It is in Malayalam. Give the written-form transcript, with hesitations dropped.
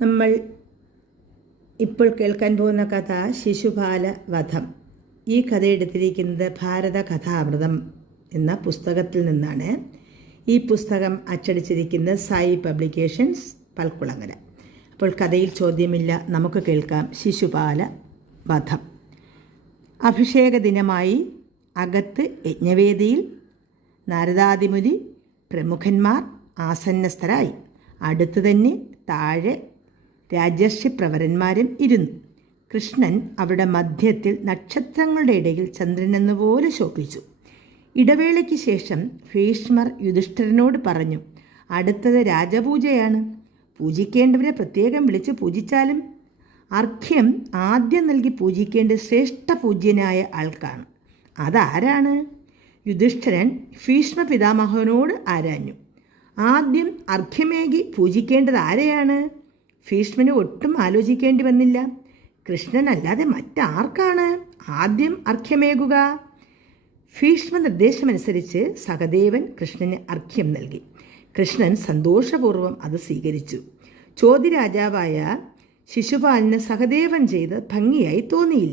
നമ്മൾ ഇപ്പോൾ കേൾക്കാൻ പോകുന്ന കഥ ശിശുപാല വധം. ഈ കഥ എടുത്തിരിക്കുന്നത് ഭാരത കഥാമൃതം എന്ന പുസ്തകത്തിൽ നിന്നാണ്. ഈ പുസ്തകം അച്ചടിച്ചിരിക്കുന്നത് സായി പബ്ലിക്കേഷൻസ്, പൽക്കുളങ്ങര. അപ്പോൾ കഥയിൽ ചോദ്യമില്ല, നമുക്ക് കേൾക്കാം. ശിശുപാല വധം. അഭിഷേക ദിനമായി അകത്ത് യജ്ഞവേദിയിൽ നാരദാദിമുനി പ്രമുഖന്മാർ ആസന്നസ്ഥരായി. അടുത്തു തന്നെ താഴെ രാജർഷി പ്രവരന്മാരും ഇരുന്നു. കൃഷ്ണൻ അവിടെ മധ്യത്തിൽ നക്ഷത്രങ്ങളുടെ ഇടയിൽ ചന്ദ്രനെന്നുപോലെ ശോഭിച്ചു. ഇടവേളയ്ക്ക് ശേഷം ഭീഷ്മർ യുധിഷ്ഠിരനോട് പറഞ്ഞു, അടുത്തത് രാജപൂജയാണ്. പൂജിക്കേണ്ടവരെ പ്രത്യേകം വിളിച്ച് പൂജിച്ചാലും അർഘ്യം ആദ്യം നൽകി പൂജിക്കേണ്ട ശ്രേഷ്ഠ പൂജ്യനായ ആൾക്കാണ്. അതാരാണ്? യുധിഷ്ഠിരൻ ഭീഷ്മ പിതാമഹനോട് ആരാഞ്ഞു. ആദ്യം അർഘ്യമേകി പൂജിക്കേണ്ടത് ആരെയാണ്? ഭീഷ്മന് ഒട്ടും ആലോചിക്കേണ്ടി വന്നില്ല. കൃഷ്ണനല്ലാതെ മറ്റാർക്കാണ് ആദ്യം അർഘ്യമേകുക? ഭീഷ്മ നിർദ്ദേശമനുസരിച്ച് സഹദേവൻ കൃഷ്ണന് അർഘ്യം നൽകി. കൃഷ്ണൻ സന്തോഷപൂർവ്വം അത് സ്വീകരിച്ചു. ചോദ്യരാജാവായ ശിശുപാലന് സഹദേവൻ ചെയ്ത് ഭംഗിയായി തോന്നിയില്ല.